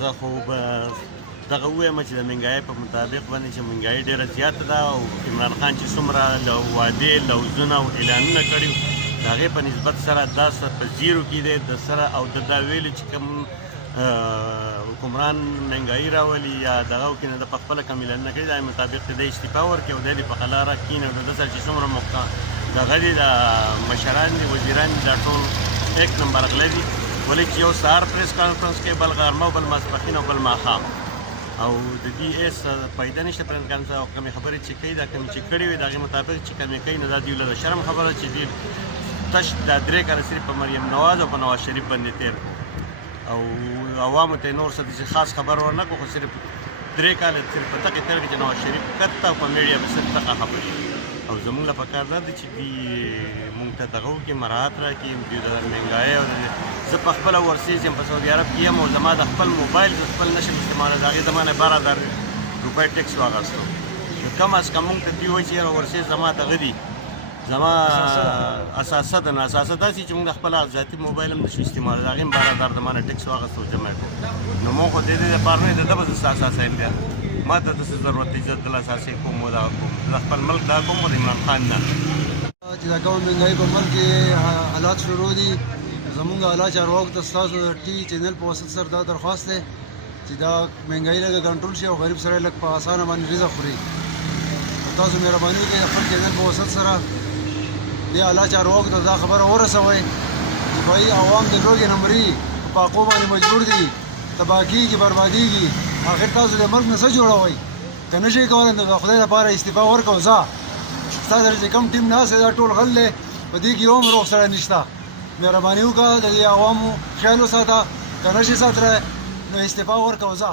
زه خو به دغه ووایم چې د مهنګایۍ په مطابق باندې چې مهنګایي ډېره زیاته ده او عمران خان چې څومره وعدې لوظونه او اعلانونه کړي د هغې په نسبت سره دا په زیرو کې دی د سره او د دا ویلي چې کوم حکمران مهنګایي راولي یا دغه وکړي نه د په خپله کوم اعلانونه کړي د هغې مطابق د استعفا ورکړي او دی دې په قلاره کښېني او د ده سره چې څومره دغه دي د مشران دي وزیران دي دا ټول ایک نمبر غله دي ولې چې یو سهار پریس کانفرنس کوي بل غرمه او بل ماسپښین او بل ماښام او د دې هېڅ فایده نشته پرېس کانفرنس او کومې خبرې چې کوي دا کومې چې کړې وي د هغې مطابق چې کومې کوي نو دا دوی له شرم خبره چې دوی تش دا 3 کاله صرف په مریم نواز او په نواز شریف باندې تېر او عوامو ته نور څه داسې خاص خبر ورنه کړو خو صرف 3 کاله صرف په دغې تېر کړي چې نواز شریف کته او په میډیا به صرف دغه خبرې او زمونږ له پکار دا دی چې دوی مونږ ته دغه وکړي مراعات راکړي دوی د مهنګایۍ او زه په خپله ورسیز یم په سعودي عرب کې یم او زما د خپل موبایل زه خپل نشم استعمالولی د هغې زما نه 12,000 روپۍ ټکس واخیستو نو کم از کم مونږ ته دوی وایي چې یاره ورسیز زما دغه دي زما اساسه ده نو اساسه داسې چې مونږ د خپل ذاتي موبایل هم نشو استعمالولی د هغې هم 12,000 د ما نه ټکس واخیستو جمع کړو نو مونږ خو د دې دپاره نه د ده به زه ستا اساسه یم بیا ما ته داسې ضرورت دی زه دله اساسې کوم او دغه کوم د خپل ملک دا کوم د عمران خان نه چې دا کوم مهنګایي په ملک کې حالات شروع دي زمونږ اعلی چارواکو ته ستاسو د ټي چینل په واسطه سره دا درخواست دی چې دا مهنګایي لږه کنټرول شي او غریب سړی لږ په اسانه باندې رزق خوري تاسو مهرباني وکړئ خپل چینل په واسطه سره دې اعلی چارواکو ته دا خبره ورسوئ چې بھائی عوام د لوږې نه مري په پاقو باندې مجبور دي تباه کېږي بربادېږي آخر تاسو د ملک نه څه جوړوئ که نه شئ کولی نو د خدای لپاره استعفا ورکړو ځه ستا سره چې کوم ټیم ناست دی دا ټول غل دی په دې کې یو هم روغ سړی نشته مهرباني وکړه د دې عوامو خیال وساته که نه شي ساتلی نو استعفا ورکړو ځه